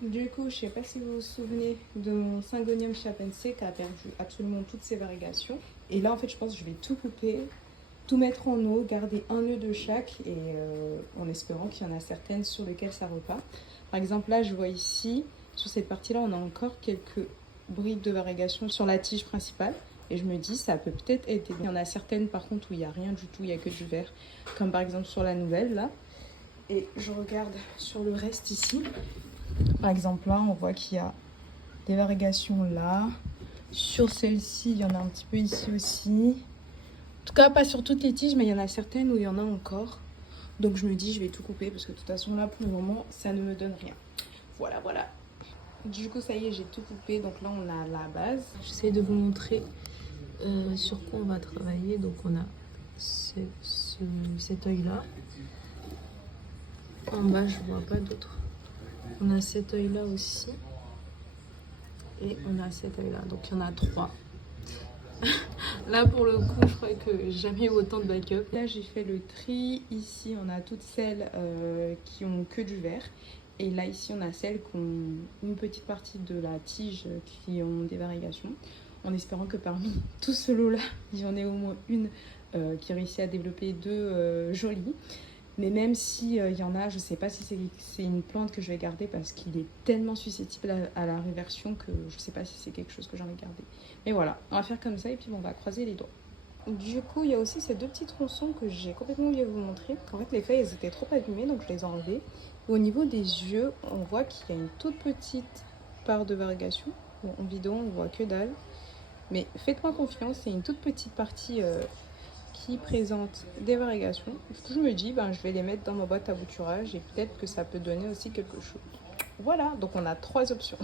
Du coup, je sais pas si vous vous souvenez de mon Syngonium chiapense qui a perdu absolument toutes ses variegations. Et là, en fait, je pense que je vais tout couper, tout mettre en eau, garder un nœud de chaque et en espérant qu'il y en a certaines sur lesquelles ça repart. Par exemple, là, je vois ici, sur cette partie-là, on a encore quelques briques de variegation sur la tige principale. Et je me dis, ça peut peut-être aider. Il y en a certaines, par contre, où il n'y a rien du tout, il n'y a que du vert. Comme par exemple sur la nouvelle, là. Et je regarde sur le reste ici. Par exemple, là, on voit qu'il y a des variegations là. Sur celle-ci, il y en a un petit peu ici aussi. En tout cas, pas sur toutes les tiges, mais il y en a certaines où il y en a encore. Donc je me dis, je vais tout couper parce que de toute façon, là, pour le moment, ça ne me donne rien. Voilà, voilà. Du coup, ça y est, j'ai tout coupé. Donc là, on a la base. J'essaie de vous montrer sur quoi on va travailler. Donc on a cet œil-là. En bas, je vois pas d'autre. On a cet œil-là aussi. Et on a cet œil-là. Donc il y en a 3. Là, pour le coup, je crois que j'ai jamais eu autant de backup. Là, j'ai fait le tri. Ici, on a toutes celles qui ont que du vert. Et là, ici, on a celles qui ont une petite partie de la tige qui ont des variations. En espérant que parmi tout ce lot-là, il y en ait au moins une qui réussit à développer deux jolies. Mais même s'il y en a, je ne sais pas si c'est une plante que je vais garder parce qu'il est tellement susceptible à la réversion que je ne sais pas si c'est quelque chose que j'ai envie de garder. Mais voilà, on va faire comme ça et puis on va croiser les doigts. Du coup, il y a aussi ces deux petits tronçons que j'ai complètement oublié de vous montrer. En fait, les feuilles, elles étaient trop abîmées, donc je les ai enlevées. Au niveau des yeux, on voit qu'il y a une toute petite part de variegation. Bon, en vidéo, on voit que dalle. Mais faites-moi confiance, c'est une toute petite partie qui présente des variations. Du coup, je me dis, je vais les mettre dans ma boîte à bouturage et peut-être que ça peut donner aussi quelque chose. Voilà, donc on a 3 options.